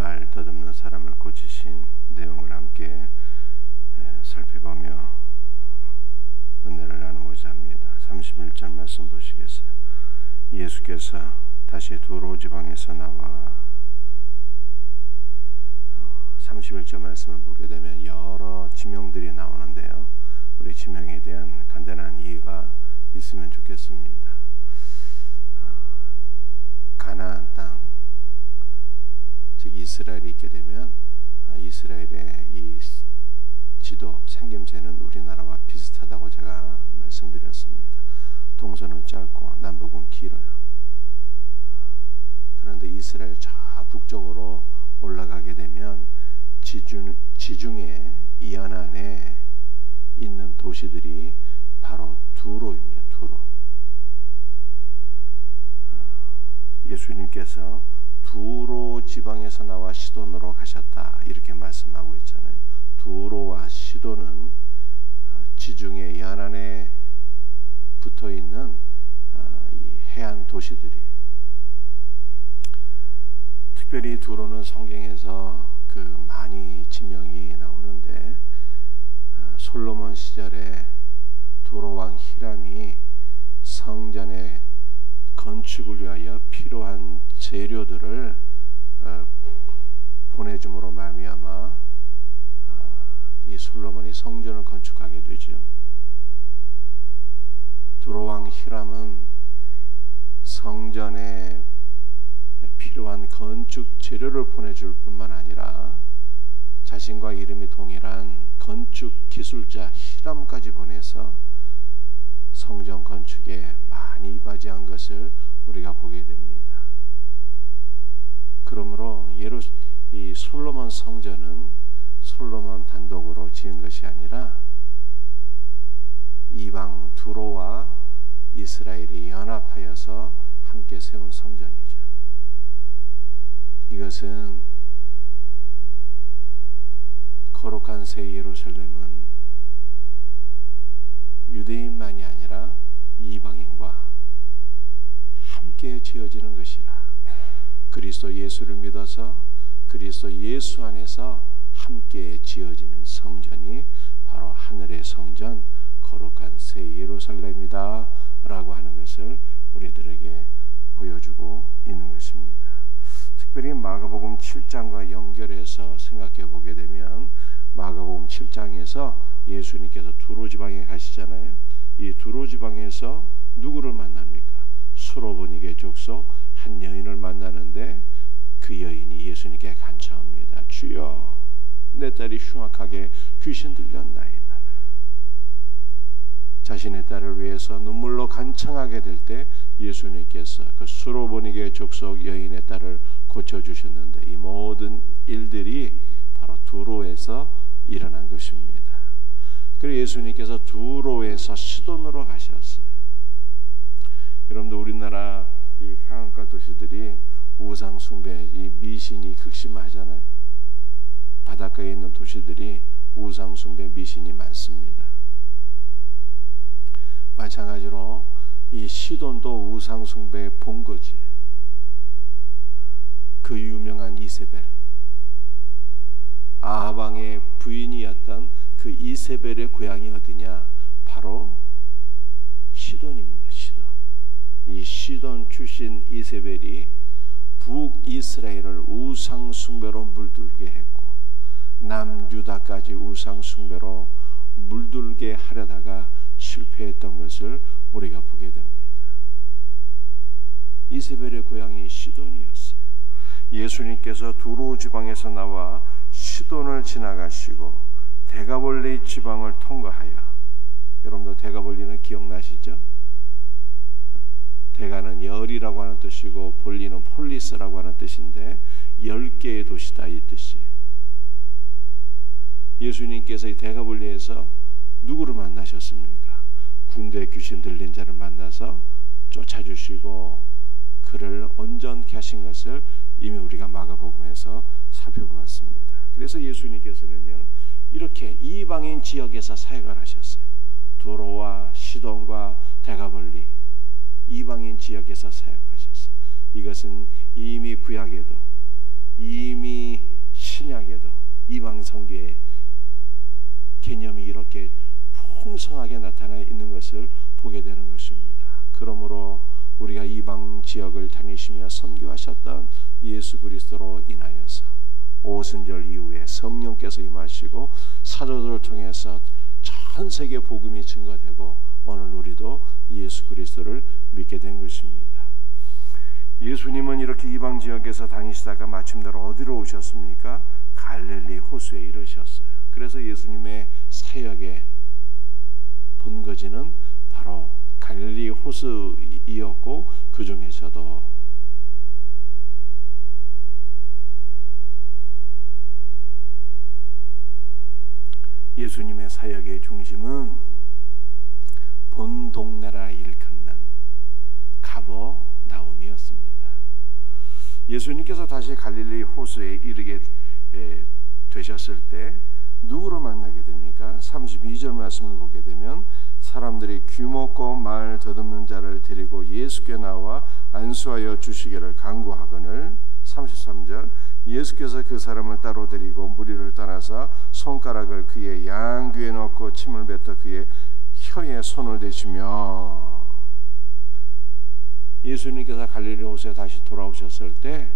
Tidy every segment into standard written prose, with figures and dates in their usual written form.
말 더듬는 사람을 고치신 내용을 함께 살펴보며 은혜를 나누고자 합니다. 31절 말씀 보시겠어요? 예수께서 다시 두로 지방에서 나와 31절 말씀을 보게 되면 여러 지명들이 나오는데요. 우리 지명에 대한 간단한 이해가 있으면 좋겠습니다. 가나안 땅, 즉 이스라엘이 있게 되면 이스라엘의 이 지도 생김새는 우리나라와 비슷하다고 제가 말씀드렸습니다. 동서는 짧고 남북은 길어요. 그런데 이스라엘 저 북쪽으로 올라가게 되면 지중해 이안안에 있는 도시들이 바로 두로입니다. 두로. 예수님께서 두로 지방에서 나와 시돈으로 가셨다 이렇게 말씀하고 있잖아요. 두로와 시돈은 지중해 이안안에 붙어 있는 이 해안 도시들이에요. 특별히 두로는 성경에서 많이 지명이 나오는데 솔로몬 시절에 두로 왕 히람이 성전의 건축을 위하여 필요한 재료들을 보내줌으로 말미암아 이 솔로몬이 성전을 건축하게 되죠. 두로 왕 히람은 성전에 필요한 건축 재료를 보내줄 뿐만 아니라 자신과 이름이 동일한 건축 기술자 히람까지 보내서 성전 건축에 많이 이바지한 것을 우리가 보게 됩니다. 그러므로 이 솔로몬 성전은 솔로몬 단독으로 지은 것이 아니라 이방 두로와 이스라엘이 연합하여서 함께 세운 성전이죠. 이것은 거룩한 새 예루살렘은 유대인만이 아니라 이방인과 함께 지어지는 것이라. 그리스도 예수를 믿어서 그리스도 예수 안에서 함께 지어지는 성전이 바로 하늘의 성전 거룩한 새 예루살렘이다 라고 하는 것을 우리들에게 보여주고 있는 것입니다. 특별히 마가복음 7장과 연결해서 생각해 보게 되면 마가복음 7장에서 예수님께서 두로 지방에 가시잖아요. 이 두로 지방에서 누구를 만납니까? 수로보니게 족속 한 여인을 만나는데 그 여인이 예수님께 간청합니다. 주여, 내 딸이 흉악하게 귀신 들렸나이다. 자신의 딸을 위해서 눈물로 간청하게 될 때 예수님께서 그 수로보니게 족속 여인의 딸을 고쳐주셨는데 이 모든 일들이 바로 두로에서 일어난 것입니다. 그리고 예수님께서 두로에서 시돈으로 가셨어요. 여러분들 우리나라 이 해안가 도시들이 우상 숭배, 이 미신이 극심하잖아요. 바닷가에 있는 도시들이 우상 숭배 미신이 많습니다. 마찬가지로 이 시돈도 우상 숭배의 본거지. 그 유명한 이세벨, 아합 왕의 부인이었던 그 이세벨의 고향이 어디냐? 바로 시돈입니다. 시돈. 이 시돈 출신 이세벨이 북이스라엘을 우상 숭배로 물들게 했고 남유다까지 우상 숭배로 물들게 하려다가 실패했던 것을 우리가 보게 됩니다. 이세벨의 고향이 시돈이었어요. 예수님께서 두로 지방에서 나와 시돈을 지나가시고 데가볼리 지방을 통과하여, 여러분들 데가볼리는 기억나시죠? 데가는 열이라고 하는 뜻이고 볼리는 폴리스라고 하는 뜻인데 10개의 도시다 이 뜻이에요. 예수님께서 이 데가볼리에서 누구를 만나셨습니까? 군대 귀신 들린 자를 만나서 쫓아주시고 그를 온전케 하신 것을 이미 우리가 마가복음에서 살펴보았습니다. 그래서 예수님께서는요 이렇게 이방인 지역에서 사역을 하셨어요. 두로와 시돈과 데가볼리 이방인 지역에서 사역하셨어요. 이것은 이미 구약에도 이미 선교의 개념이 이렇게 풍성하게 나타나 있는 것을 보게 되는 것입니다. 그러므로 우리가 이방 지역을 다니시며 선교하셨던 예수 그리스도로 인하여서 오순절 이후에 성령께서 임하시고 사도들을 통해서 전 세계 복음이 증거되고 오늘 우리도 예수 그리스도를 믿게 된 것입니다. 예수님은 이렇게 이방 지역에서 다니시다가 마침내로 어디로 오셨습니까? 갈릴리 호수에 이르셨어요. 그래서 예수님의 사역의 본거지는 바로 갈릴리 호수이었고 그 중에서도 예수님의 사역의 중심은 본 동네라 일컫는 가버나움이었습니다. 예수님께서 다시 갈릴리 호수에 이르게 되셨을 때 누구를 만나게 됩니까? 32절 말씀을 보게 되면 사람들이 귀먹고 말 더듬는 자를 데리고 예수께 나와 안수하여 주시기를 간구하거늘 33절 예수께서 그 사람을 따로 데리고 무리를 떠나서 손가락을 그의 양귀에 넣고 침을 뱉어 그의 혀에 손을 대시며 예수님께서 갈릴리 호수에 다시 돌아오셨을 때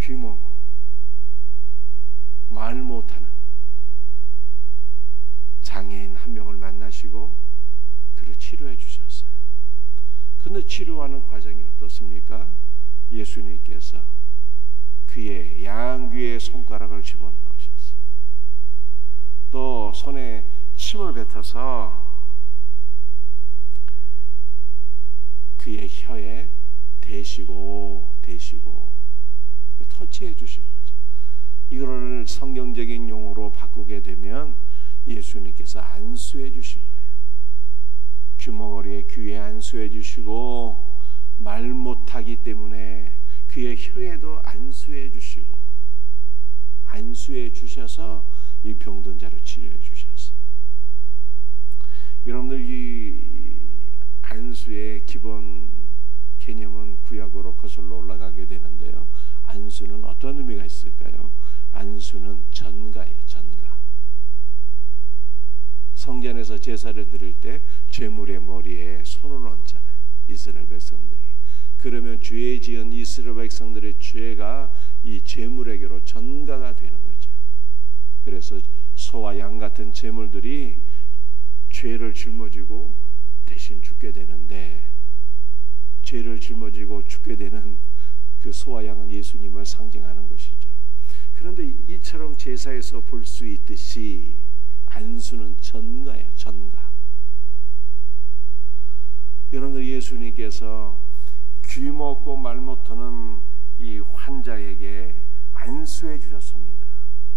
귀먹고 말 못하는 장애인 한 명을 만나시고 그를 치료해 주셨어요. 그런데 치료하는 과정이 어떻습니까? 예수님께서 그의 양귀에 손가락을 집어넣으셨어요. 또 손에 침을 뱉어서 그의 혀에 대시고 터치해 주신 거죠. 이거를 성경적인 용어로 바꾸게 되면 예수님께서 안수해 주신 거예요. 귀머거리에 귀에 안수해 주시고 말 못하기 때문에 그의 혀에도 안수해 주시고 안수해 주셔서 이 병든 자를 치료해 주셨어요. 여러분들 이 안수의 기본 개념은 구약으로 거슬러 올라가게 되는데요. 안수는 어떤 의미가 있을까요? 안수는 전가예요. 전가. 성전에서 제사를 드릴 때 제물의 머리에 손을 얹잖아요. 이스라엘 백성들이. 그러면 죄 지은 이스라엘 백성들의 죄가 이 제물에게로 전가가 되는 거죠. 그래서 소와 양 같은 제물들이 죄를 짊어지고 대신 죽게 되는데 죄를 짊어지고 죽게 되는 그 소와 양은 예수님을 상징하는 것이죠. 그런데 이처럼 제사에서 볼 수 있듯이 안수는 전가예요. 전가. 여러분들 예수님께서 귀 먹고 말 못하는 이 환자에게 안수해 주셨습니다.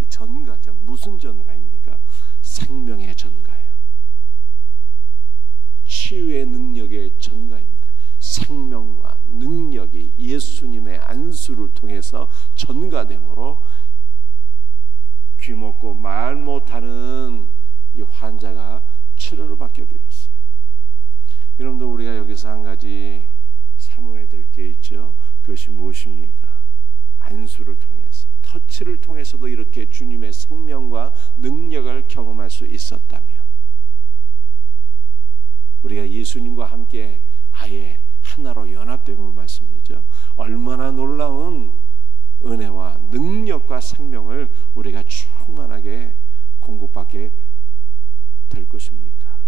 이 전가죠. 무슨 전가입니까? 생명의 전가예요. 치유의 능력의 전가입니다. 생명과 능력이 예수님의 안수를 통해서 전가되므로 귀 먹고 말 못하는 이 환자가 치료를 받게 되었어요. 여러분들 우리가 여기서 한 가지 사모해야 될 게 있죠. 그것이 무엇입니까? 안수를 통해서 터치를 통해서도 이렇게 주님의 생명과 능력을 경험할 수 있었다면 우리가 예수님과 함께 아예 하나로 연합되는 말씀이죠. 얼마나 놀라운 은혜와 능력과 생명을 우리가 충만하게 공급받게 될 것입니까?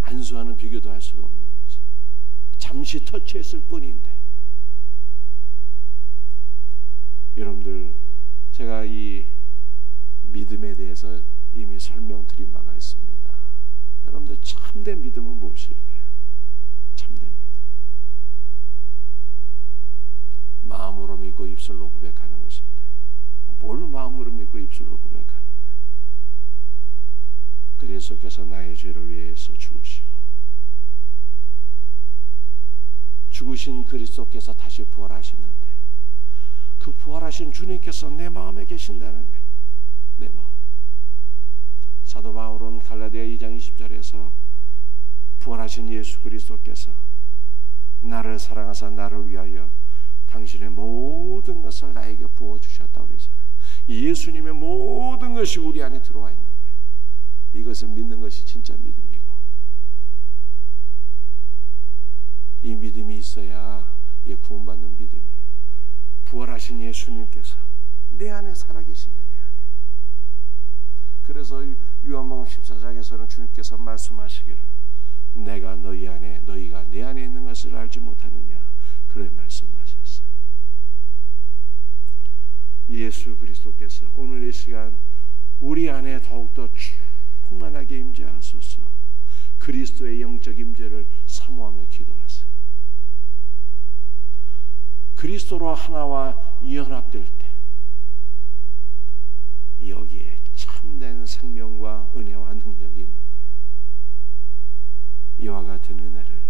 안수와는 비교도 할 수가 없는 거죠. 잠시 터치했을 뿐인데 여러분들 제가 이 믿음에 대해서 이미 설명드린 바가 있습니다. 여러분들 참된 믿음은 무엇일까요? 참된 믿음 마음으로 믿고 입술로 고백하는 것인데 뭘 마음으로 믿고 입술로 고백하는 거예요? 그리스도께서 나의 죄를 위해서 죽으신 그리스도께서 다시 부활하셨는데 그 부활하신 주님께서 내 마음에 계신다는 거예요. 내 마음에. 사도 바울은 갈라디아 2장 20절에서 부활하신 예수 그리스도께서 나를 사랑하사 나를 위하여 당신의 모든 것을 나에게 부어주셨다고 그러잖아요. 예수님의 모든 것이 우리 안에 들어와 있는 거예요. 이것을 믿는 것이 진짜 믿음이고, 이 믿음이 있어야 이 구원받는 믿음이에요. 부활하신 예수님께서 내 안에 살아계신 거예요. 내 안에. 그래서 요한복음 14장에서는 주님께서 말씀하시기를 내가 너희 안에 너희가 내 안에 있는 것을 알지 못하느냐, 그렇게 말씀하셨어요. 예수 그리스도께서 오늘 이 시간 우리 안에 더욱더 충만하게 임재하소서. 그리스도의 영적 임재를 사모하며 기도하세요. 그리스도로 하나와 연합될 때 여기에 참된 생명과 은혜와 능력이 있는 거예요. 이와 같은 은혜를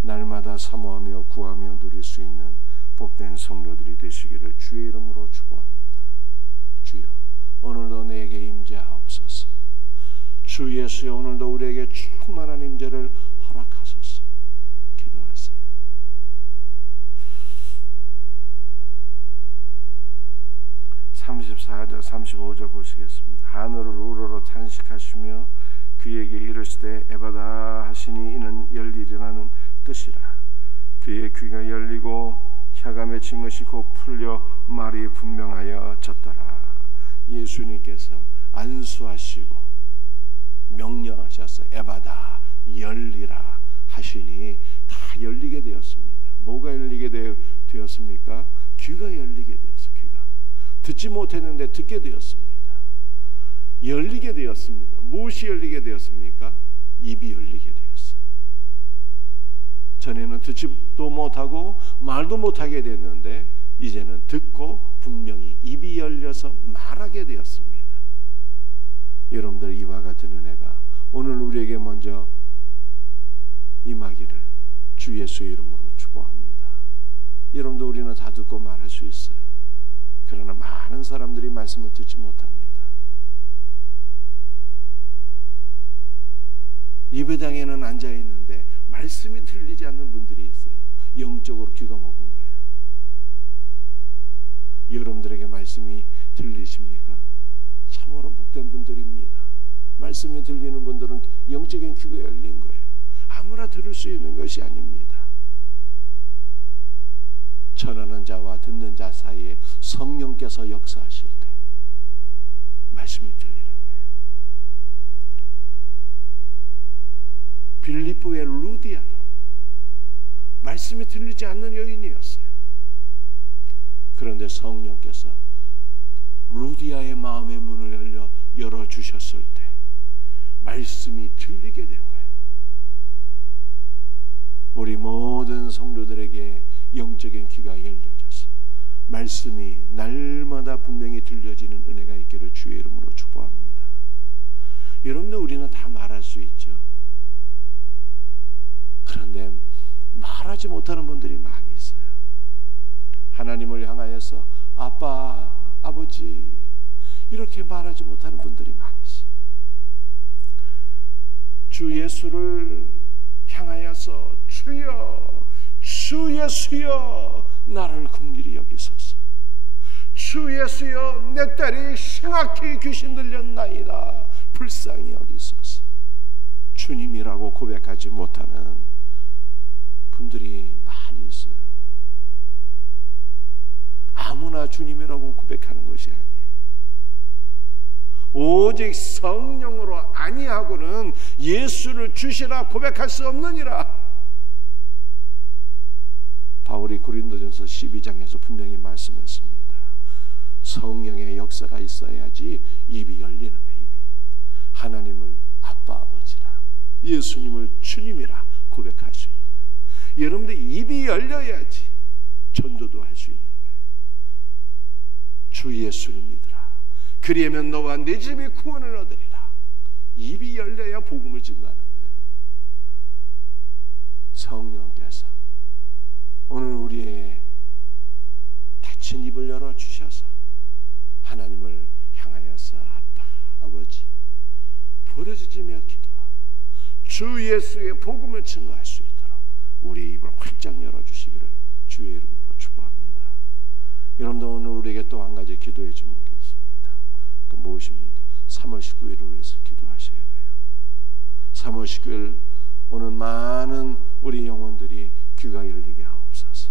날마다 사모하며 구하며 누릴 수 있는 복된 성도들이 되시기를 주의 이름으로 축복합니다. 주여, 오늘도 내게 임재하옵소서. 주 예수여, 오늘도 우리에게 충만한 임재를 허락하소서. 기도하세요. (34절) 35절 보시겠습니다. 하늘을 우러러 탄식하시며 그에게 이르시되 에바다 하시니 이는 열리리라는 뜻이라. 그의 귀가 열리고 혀가 맺힌 것이 곧 풀려 말이 분명하여 졌더라. 예수님께서 안수하시고 명령하셨어요. 에바다, 열리라 하시니 다 열리게 되었습니다. 뭐가 열리게 되었습니까? 귀가 열리게 되었어요. 귀가 듣지 못했는데 듣게 되었습니다. 열리게 되었습니다. 무엇이 열리게 되었습니까? 입이 열리게 되었어요. 전에는 듣지도 못하고 말도 못하게 됐는데 이제는 듣고 분명히 입이 열려서 말하게 되었습니다. 여러분들, 이와 같은 은혜가 오늘 우리에게 먼저 임하기를 주 예수의 이름으로 축복합니다. 여러분들, 우리는 다 듣고 말할 수 있어요. 그러나 많은 사람들이 말씀을 듣지 못합니다. 예배당에는 앉아 있는데 말씀이 들리지 않는 분들이 있어요. 영적으로 귀가 먹은 거예요. 여러분들에게 말씀이 들리십니까? 참으로 복된 분들입니다. 말씀이 들리는 분들은 영적인 귀가 열린 거예요. 아무나 들을 수 있는 것이 아닙니다. 전하는 자와 듣는 자 사이에 성령께서 역사하실 때 말씀이 들리는 거예요. 빌립보의 루디아도 말씀이 들리지 않는 여인이었어요. 그런데 성령께서 루디아의 마음의 문을 열어주셨을 때 말씀이 들리게 된 거예요. 우리 모든 성도들에게 영적인 귀가 열려져서 말씀이 날마다 분명히 들려지는 은혜가 있기를 주의 이름으로 축복합니다. 여러분들, 우리는 다 말할 수 있죠. 그런데 말하지 못하는 분들이 많이 있어요. 하나님을 향하여서 아빠, 아버지 이렇게 말하지 못하는 분들이 많이 있어요. 주 예수를 향하여서 주여, 주 예수여 나를 긍휼히 여기소서. 주 예수여 내 딸이 심각히 귀신 들렸나이다 불쌍히 여기소서. 주님이라고 고백하지 못하는 분들이 많이 있어요. 아무나 주님이라고 고백하는 것이 아니에요. 오직 성령으로 아니하고는 예수를 주시라 고백할 수 없느니라. 바울이 고린도전서 12장에서 분명히 말씀했습니다. 성령의 역사가 있어야지 입이 열리는 거예요. 입이. 하나님을 아빠, 아버지라, 예수님을 주님이라 고백할 수 있는 거예요. 여러분들, 입이 열려야지 전도도 할 수 있는 거예요. 주 예수를 믿으라. 그리하면 너와 네 집이 구원을 얻으리라. 입이 열려야 복음을 증거하는 거예요. 성령께서 오늘 우리의 닫힌 입을 열어주셔서 하나님을 향하여서 아빠, 아버지 부르짖으며 기도하고 주 예수의 복음을 증거할 수 있도록 우리의 입을 활짝 열어주시기를 주의 이름으로 축복합니다. 여러분도 오늘 우리에게 또 한 가지 기도의 제목이 있습니다. 그 무엇입니까? 3월 19일을 위해서 기도하셔야 돼요. 3월 19일 오는 많은 우리 영혼들이 귀가 열리게 하옵소서.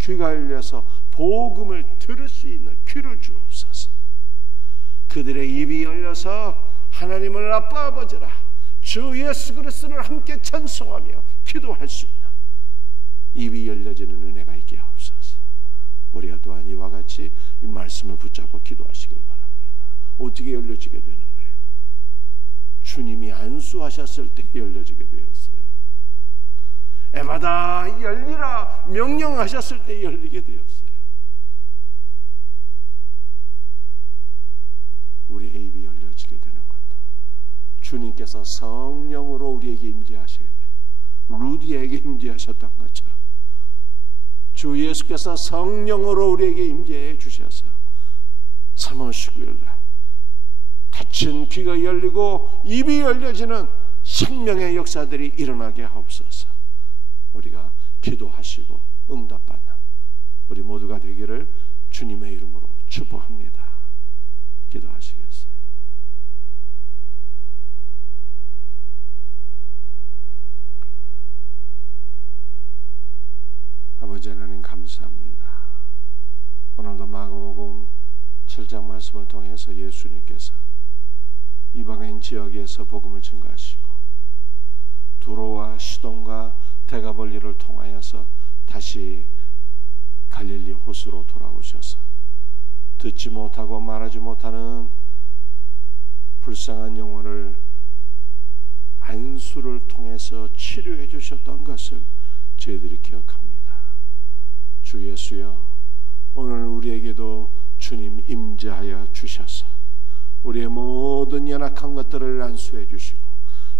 귀가 열려서 복음을 들을 수 있는 귀를 주옵소서. 그들의 입이 열려서 하나님을 아빠 아버지라 주 예수 그리스도를 함께 찬송하며 기도할 수 있는 입이 열려지는 은혜가 있게 하옵소서. 우리가 또한 이와 같이 이 말씀을 붙잡고 기도하시길 바랍니다. 어떻게 열려지게 되는 거예요? 주님이 안수하셨을 때 열려지게 되었어요. 에바다 열리라 명령하셨을 때 열리게 되었어요. 우리의 입이 열려지게 되는 것도 주님께서 성령으로 우리에게 임재하셔야 돼요. 루디에게 임재하셨던 것처럼 주 예수께서 성령으로 우리에게 임재해 주셔서 3월 19일 날 닫힌 귀가 열리고 입이 열려지는 생명의 역사들이 일어나게 하옵소서. 우리가 기도하시고 응답받는 우리 모두가 되기를 주님의 이름으로 축복합니다. 기도하시겠어요? 아버지 하나님 감사합니다. 오늘도 마가복음 7장 말씀을 통해서 예수님께서 이방인 지역에서 복음을 증거하시고 두로와 시돈과 데가볼리를 통하여서 다시 갈릴리 호수로 돌아오셔서 듣지 못하고 말하지 못하는 불쌍한 영혼을 안수를 통해서 치료해 주셨던 것을 저희들이 기억합니다. 주 예수여, 오늘 우리에게도 주님 임재하여 주셔서 우리의 모든 연약한 것들을 안수해 주시고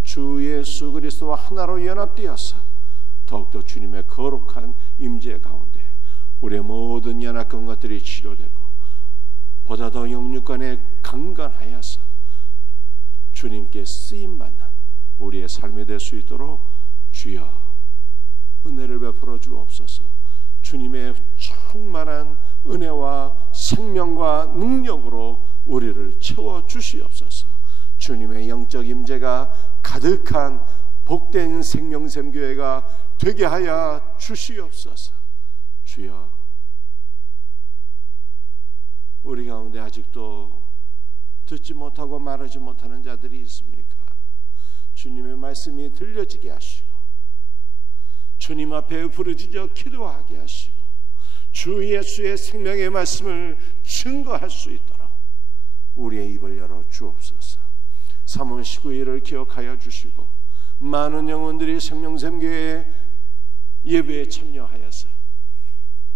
주 예수 그리스도와 하나로 연합되어서 더욱더 주님의 거룩한 임재 가운데 우리의 모든 연약한 것들이 치료되고 보다 더 영육간에 강건하여서 주님께 쓰임받는 우리의 삶이 될 수 있도록 주여 은혜를 베풀어 주옵소서. 주님의 충만한 은혜와 생명과 능력으로 우리를 채워 주시옵소서. 주님의 영적 임재가 가득한 복된 생명샘교회가 되게 하여 주시옵소서. 주여, 우리 가운데 아직도 듣지 못하고 말하지 못하는 자들이 있습니까? 주님의 말씀이 들려지게 하시고 주님 앞에 부르짖어 기도하게 하시고 주 예수의 생명의 말씀을 증거할 수 있도록 우리의 입을 열어 주옵소서. 3월 19일을 기억하여 주시고 많은 영혼들이 생명샘교회 예배에 참여하여서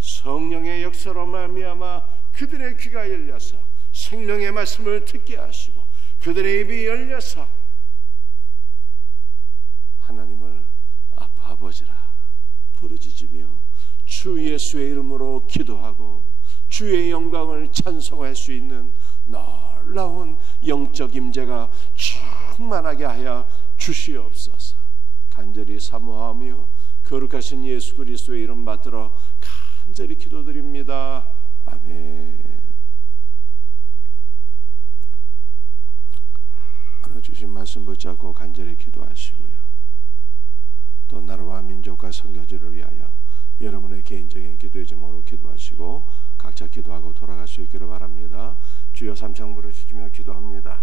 성령의 역사로 말미암아 그들의 귀가 열려서 생명의 말씀을 듣게 하시고 그들의 입이 열려서 하나님을 아빠 아버지라 부르짖으며 주 예수의 이름으로 기도하고 주의 영광을 찬송할 수 있는 놀라운 영적 임재가 충만하게 하여 주시옵소서. 간절히 사모하며 거룩하신 예수 그리스도의 이름 받들어 간절히 기도드립니다. 아멘. 오늘 주신 말씀 붙잡고 간절히 기도하시고요. 또 나라와 민족과 선교지를 위하여 여러분의 개인적인 기도의 제목으로 기도하시고 각자 기도하고 돌아갈 수 있기를 바랍니다. 주여 삼창 부르짖으며 기도합니다.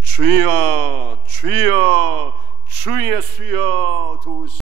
주여 주여 주 예수여 도우시옵소서.